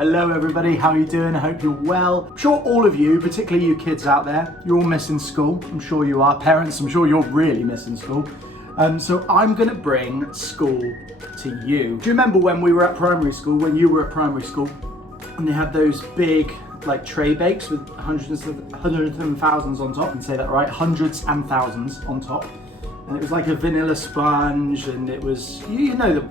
Hello everybody, how are you doing? I hope you're well. I'm sure all of you, particularly you kids out there, you're all missing school. I'm sure you are. Parents, I'm sure you're really missing school. So I'm gonna bring school to you. Do you remember when we were at primary school, when you were at primary school, and they had those big like tray bakes with hundreds and thousands on top, and say that right, hundreds and thousands on top. And it was like a vanilla sponge, and it was, you know,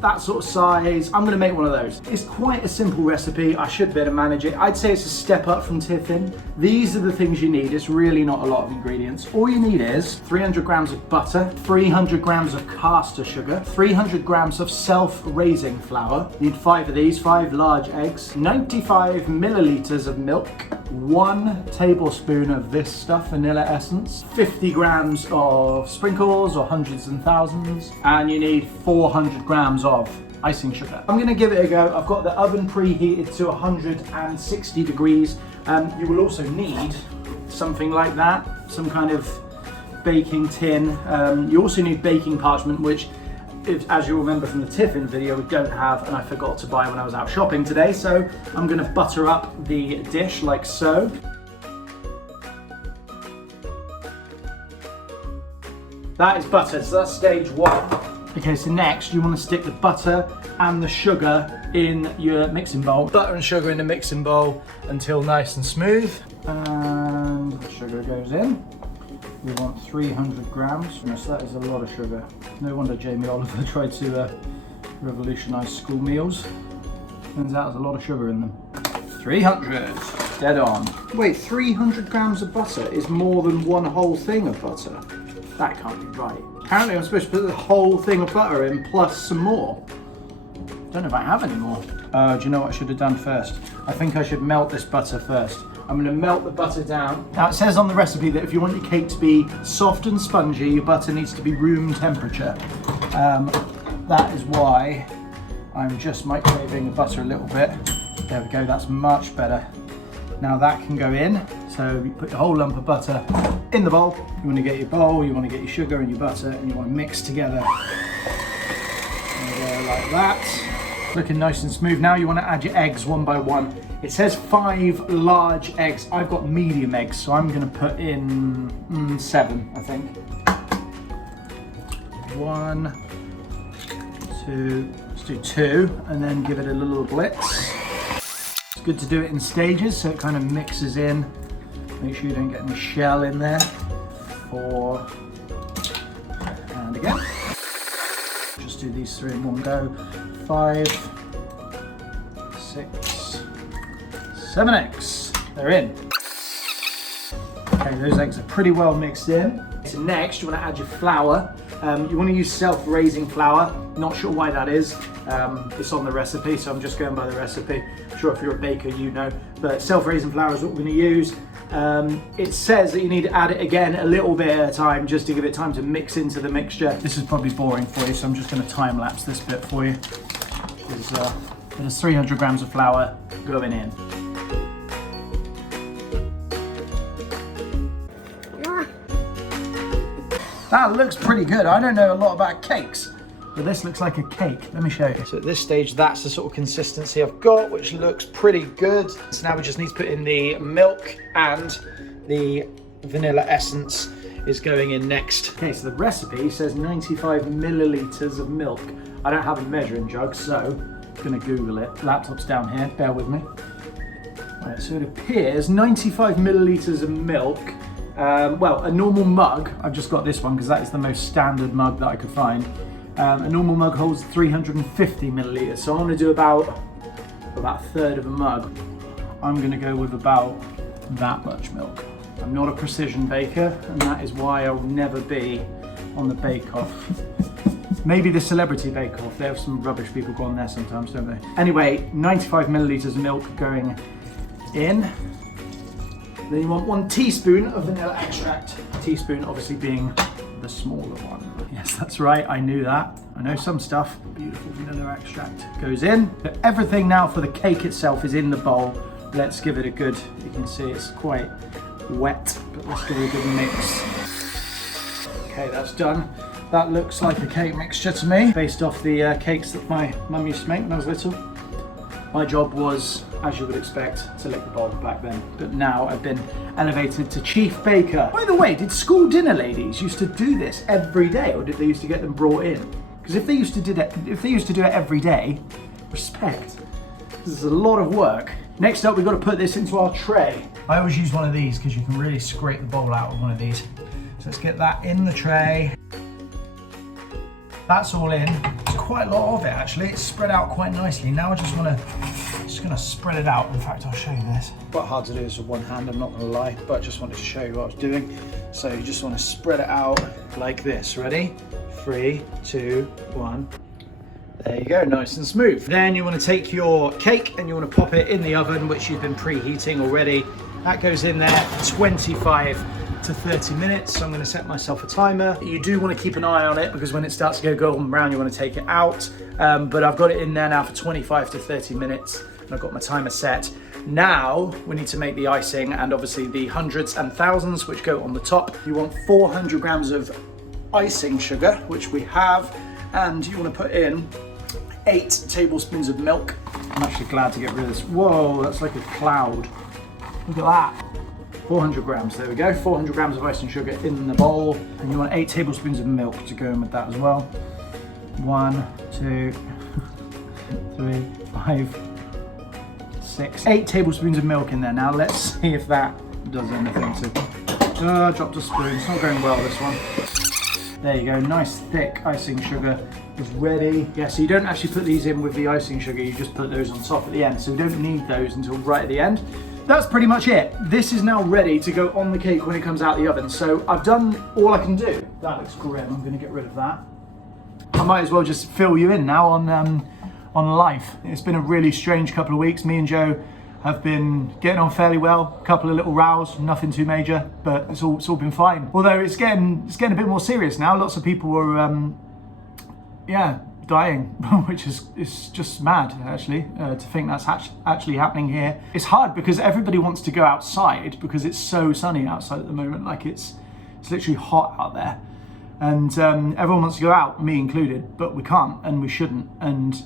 that sort of size. I'm gonna make one of those. It's quite a simple recipe. I should be able to manage it. I'd say it's a step up from tiffin. These are the things you need. It's really not a lot of ingredients. All you need is 300 grams of butter, 300 grams of caster sugar, 300 grams of self-raising flour. You need 5 of these, 5 large eggs, 95 milliliters of milk, 1 tablespoon of this stuff, vanilla essence, 50 grams of sprinkles or hundreds and thousands, and you need 400 grams of icing sugar. I'm gonna give it a go. I've got the oven preheated to 160 degrees. You will also need something like that, some kind of baking tin. You also need baking parchment, which, as you remember from the tiffin video, we don't have, and I forgot to buy when I was out shopping today. So I'm gonna butter up the dish like so. That is buttered, so that's stage 1. Okay, so next you want to stick the butter and the sugar in your mixing bowl. Butter and sugar in the mixing bowl until nice and smooth. And the sugar goes in. We want 300 grams. Yes, that is a lot of sugar. No wonder Jamie Oliver tried to revolutionise school meals. Turns out there's a lot of sugar in them. 300, dead on. Wait, 300 grams of butter is more than one whole thing of butter? That can't be right. Apparently I'm supposed to put the whole thing of butter in plus some more. Don't know if I have any more. Do you know what I should have done first? I think I should melt this butter first. I'm gonna melt the butter down. Now it says on the recipe that if you want your cake to be soft and spongy, your butter needs to be room temperature. That is why I'm just microwaving the butter a little bit. There we go, that's much better. Now that can go in. So you put your whole lump of butter in the bowl. You want to get your bowl, you want to get your sugar and your butter, and you want to mix together. And go like that. Looking nice and smooth. Now you want to add your eggs one by one. It says 5 large eggs. I've got medium eggs, so I'm going to put in 7, I think. 1, 2, let's do 2, and then give it a little blitz. It's good to do it in stages so it kind of mixes in. Make sure you don't get any shell in there. 4, and again. Just do these 3 in one go. 5, 6, 7 eggs. They're in. Okay, those eggs are pretty well mixed in. So next, you want to add your flour. You want to use self-raising flour. Not sure why that is. It's on the recipe, so I'm just going by the recipe. I'm sure if you're a baker, you know. But self-raising flour is what we're going to use. It says that you need to add it again a little bit at a time just to give it time to mix into the mixture. This is probably boring for you, so I'm just going to time lapse this bit for you. There's 300 grams of flour going in. That looks pretty good. I don't know a lot about cakes, but this looks like a cake. Let me show you. So at this stage, that's the sort of consistency I've got, which looks pretty good. So now we just need to put in the milk, and the vanilla essence is going in next. Okay, so the recipe says 95 milliliters of milk. I don't have a measuring jug, so I'm gonna Google it. Laptop's down here, bear with me. Right, so it appears 95 milliliters of milk. Well, a normal mug, I've just got this one because that is the most standard mug that I could find. A normal mug holds 350 milliliters, so I'm going to do about a third of a mug. I'm going to go with about that much milk. I'm not a precision baker, and that is why I will never be on the Bake Off. Maybe the Celebrity Bake Off. They have some rubbish people go on there sometimes, don't they? Anyway, 95 milliliters of milk going in. Then you want 1 teaspoon of vanilla extract. Teaspoon obviously being the smaller one. Yes, that's right, I knew that. I know some stuff. Beautiful vanilla extract goes in. But everything now for the cake itself is in the bowl. Let's give it a good, you can see it's quite wet, but let's give it a good mix. Okay, that's done. That looks like a cake mixture to me, based off the cakes that my mum used to make when I was little. My job was, as you would expect, to lick the bowl back then. But now I've been elevated to chief baker. By the way, did school dinner ladies used to do this every day, or did they used to get them brought in? Because if they used to do it every day, respect. This is a lot of work. Next up, we've got to put this into our tray. I always use one of these because you can really scrape the bowl out with one of these. So let's get that in the tray. That's all in. It's quite a lot of it actually. It's spread out quite nicely. Now I just gonna spread it out. In fact, I'll show you this. Quite hard to do this with one hand, I'm not gonna lie, but I just wanted to show you what I was doing. So you just want to spread it out like this. Ready? 3, 2, 1. There you go, nice and smooth. Then you want to take your cake and you want to pop it in the oven, which you've been preheating already. That goes in there 25 to 30 minutes. So I'm going to set myself a timer. You do want to keep an eye on it because when it starts to go golden brown, you want to take it out. But I've got it in there now for 25 to 30 minutes. And I've got my timer set. Now we need to make the icing and obviously the hundreds and thousands which go on the top. You want 400 grams of icing sugar, which we have, and you want to put in 8 tablespoons of milk. I'm actually glad to get rid of this. Whoa, that's like a cloud. Look at that. 400 grams, there we go. 400 grams of icing sugar in the bowl. And you want 8 tablespoons of milk to go in with that as well. 1, 2, 3, 5, 6, 8 tablespoons of milk in there. Now let's see if that does anything to... I dropped a spoon, it's not going well this one. There you go, nice thick icing sugar is ready. Yeah, so you don't actually put these in with the icing sugar, you just put those on top at the end. So we don't need those until right at the end. That's pretty much it. This is now ready to go on the cake when it comes out the oven. So I've done all I can do. That looks grim, I'm gonna get rid of that. I might as well just fill you in now on life. It's been a really strange couple of weeks. Me and Joe have been getting on fairly well. A couple of little rows, nothing too major, but it's all been fine. Although it's getting a bit more serious now. Lots of people are, dying, which is just mad actually to think that's actually happening here. It's hard because everybody wants to go outside because it's so sunny outside at the moment. Like it's literally hot out there, and everyone wants to go out, me included, but we can't and we shouldn't. And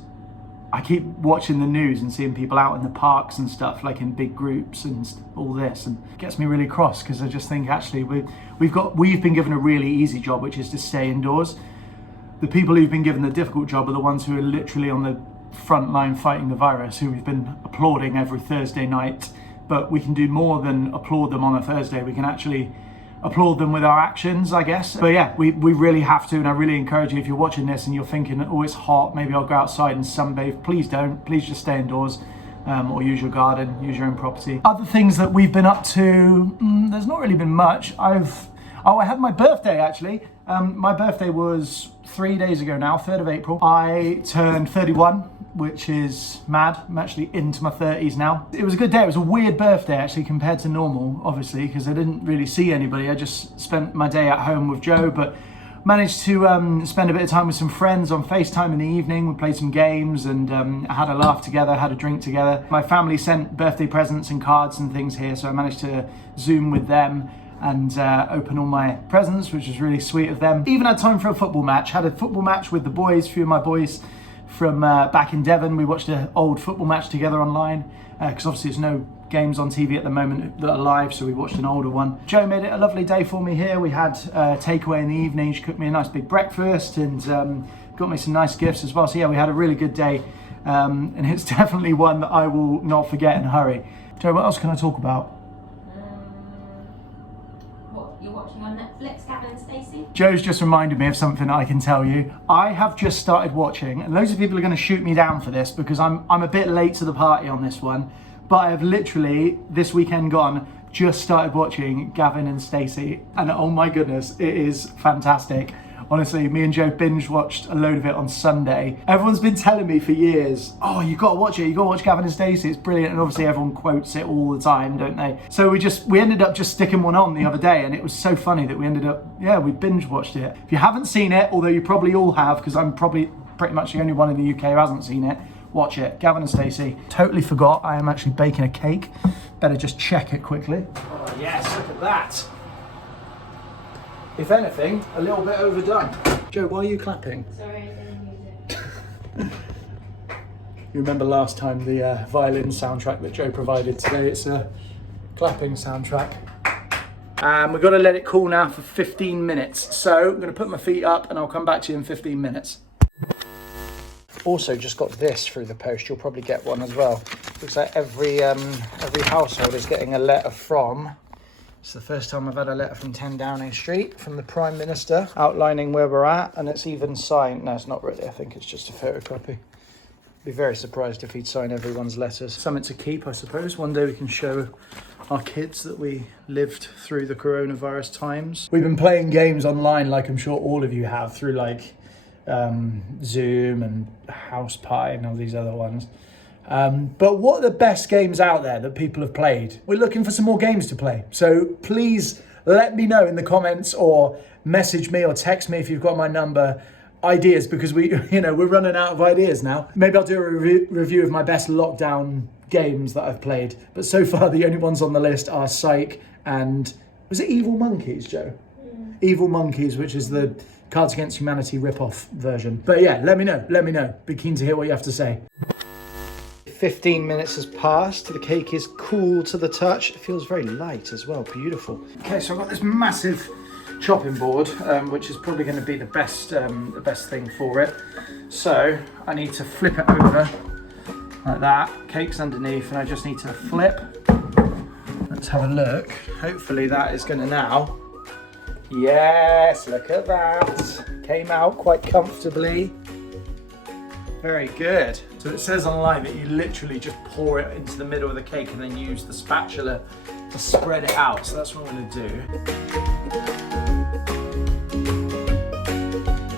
I keep watching the news and seeing people out in the parks and stuff, like in big groups and all this, and it gets me really cross because I just think actually we've been given a really easy job, which is to stay indoors. The people who've been given the difficult job are the ones who are literally on the front line fighting the virus, who we've been applauding every Thursday night. But we can do more than applaud them on a Thursday. We can actually applaud them with our actions, I guess. But yeah, we really have to, and I really encourage you, if you're watching this and you're thinking, oh, it's hot, maybe I'll go outside and sunbathe, please don't. Please just stay indoors, or use your garden, use your own property. Other things that we've been up to, there's not really been much. I had my birthday actually. My birthday was 3 days ago now, 3rd of April. I turned 31, which is mad. I'm actually into my 30s now. It was a good day. It was a weird birthday actually compared to normal, obviously, because I didn't really see anybody. I just spent my day at home with Joe, but managed to spend a bit of time with some friends on FaceTime in the evening. We played some games and had a laugh together, had a drink together. My family sent birthday presents and cards and things here, so I managed to Zoom with them and open all my presents, which was really sweet of them. Even had time for a football match. Had a football match with the boys, a few of my boys from back in Devon. We watched an old football match together online, because obviously there's no games on TV at the moment that are live, so we watched an older one. Joe made it a lovely day for me here. We had takeaway in the evening. She cooked me a nice big breakfast and got me some nice gifts as well. So yeah, we had a really good day, and it's definitely one that I will not forget in a hurry. Joe, what else can I talk about? You're watching on Netflix, Gavin and Stacey? Joe's just reminded me of something I can tell you. I have just started watching, and loads of people are going to shoot me down for this because I'm a bit late to the party on this one, but I have literally, this weekend gone, just started watching Gavin and Stacey, and oh my goodness, it is fantastic. Honestly, me and Joe binge watched a load of it on Sunday. Everyone's been telling me for years, oh, you gotta watch it, you gotta watch Gavin and Stacey, it's brilliant. And obviously everyone quotes it all the time, don't they? So we ended up just sticking one on the other day, and it was so funny that we ended up, we binge watched it. If you haven't seen it, although you probably all have, because I'm probably pretty much the only one in the UK who hasn't seen it, watch it, Gavin and Stacey. Totally forgot I am actually baking a cake. Better just check it quickly. Oh yes, look at that. If anything, a little bit overdone. Joe, why are you clapping? Sorry, I didn't use it. You remember last time the violin soundtrack that Joe provided. Today it's a clapping soundtrack. We've got to let it cool now for 15 minutes. So I'm going to put my feet up and I'll come back to you in 15 minutes. Also just got this through the post. You'll probably get one as well. Looks like every household is getting a letter from. It's the first time I've had a letter from 10 Downing Street from the Prime Minister outlining where we're at, and it's even signed. No, it's not really. I think it's just a photocopy. Be very surprised if he'd sign everyone's letters. Something to keep, I suppose. One day we can show our kids that we lived through the coronavirus times. We've been playing games online, like I'm sure all of you have, through like Zoom and House Pie and all these other ones. But what are the best games out there that people have played? We're looking for some more games to play. So please let me know in the comments or message me or text me if you've got my number. Ideas, because we're running out of ideas now. Maybe I'll do a review of my best lockdown games that I've played. But so far the only ones on the list are Psych and, was it Evil Monkeys, Joe? Evil Monkeys, which is the Cards Against Humanity rip-off version. But yeah, let me know. Be keen to hear what you have to say. 15 minutes has passed. The cake is cool to the touch. It feels very light as well, beautiful. Okay, so I've got this massive chopping board, which is probably going to be the best thing for it. So I need to flip it over like that. Cake's underneath, and I just need to flip. Let's have a look. Hopefully that is going to now. Yes, look at that. Came out quite comfortably. Very good. So it says online that you literally just pour it into the middle of the cake and then use the spatula to spread it out. So that's what I'm going to do.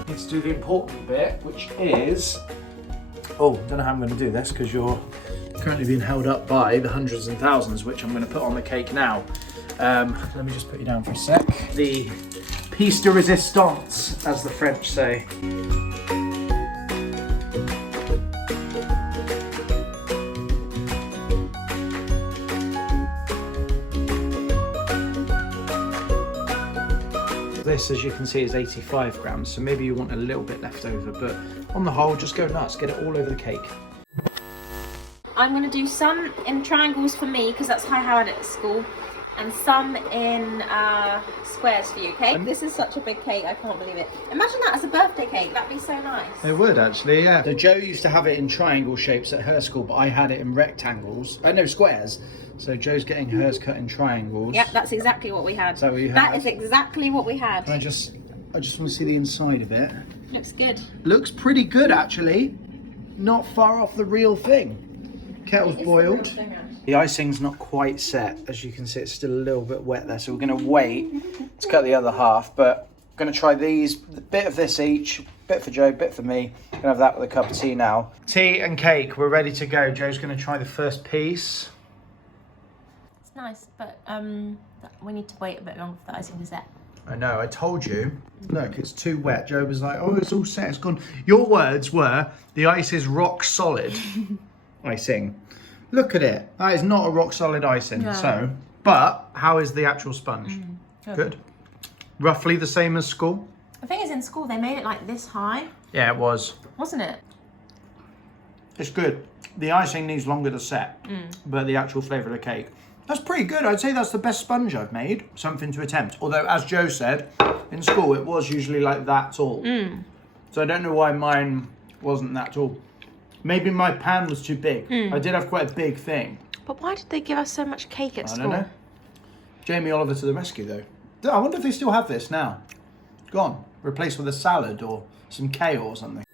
Need to do the important bit, which is, oh, don't know how I'm going to do this because you're currently being held up by the hundreds and thousands, which I'm going to put on the cake now. Let me just put you down for a sec. The piece de resistance, as the French say. This, as you can see, is 85 grams, so maybe you want a little bit left over, but on the whole, just go nuts, get it all over the cake. I'm going to do some in triangles for me, because that's how I had it at school, and some in squares for you, okay? This is such a big cake, I can't believe it. Imagine that as a birthday cake, that'd be so nice. It would actually, yeah. So Joe used to have it in triangle shapes at her school, but I had it in rectangles, no, squares. So Joe's getting hers cut in triangles. Yep, that's exactly what we had. Is that what you had? That is exactly what we had. And I just want to see the inside of it. Looks good. Looks pretty good actually. Not far off the real thing. Kettle's boiled. The icing's not quite set. As you can see, it's still a little bit wet there. So we're going to wait to cut the other half. But I'm going to try these, a bit of this each. Bit for Joe, bit for me. Going to have that with a cup of tea now. Tea and cake, we're ready to go. Joe's going to try the first piece. It's nice, but we need to wait a bit longer for the icing to set. I know, I told you. Look, it's too wet. Joe was like, oh, it's all set, it's gone. Your words were, the ice is rock solid. Icing. Look at it. That is not a rock solid icing. No. So, but how is the actual sponge? Good. Roughly the same as school? I think it's in school, they made it like this high. Yeah, it was. Wasn't it? It's good. The icing needs longer to set, but the actual flavour of the cake. That's pretty good. I'd say that's the best sponge I've made. Something to attempt. Although, as Joe said, in school it was usually like that tall. So I don't know why mine wasn't that tall. Maybe my pan was too big. I did have quite a big thing. But why did they give us so much cake at school? I don't know. Jamie Oliver to the rescue, though. I wonder if they still have this now. Gone. Replaced with a salad or some kale or something.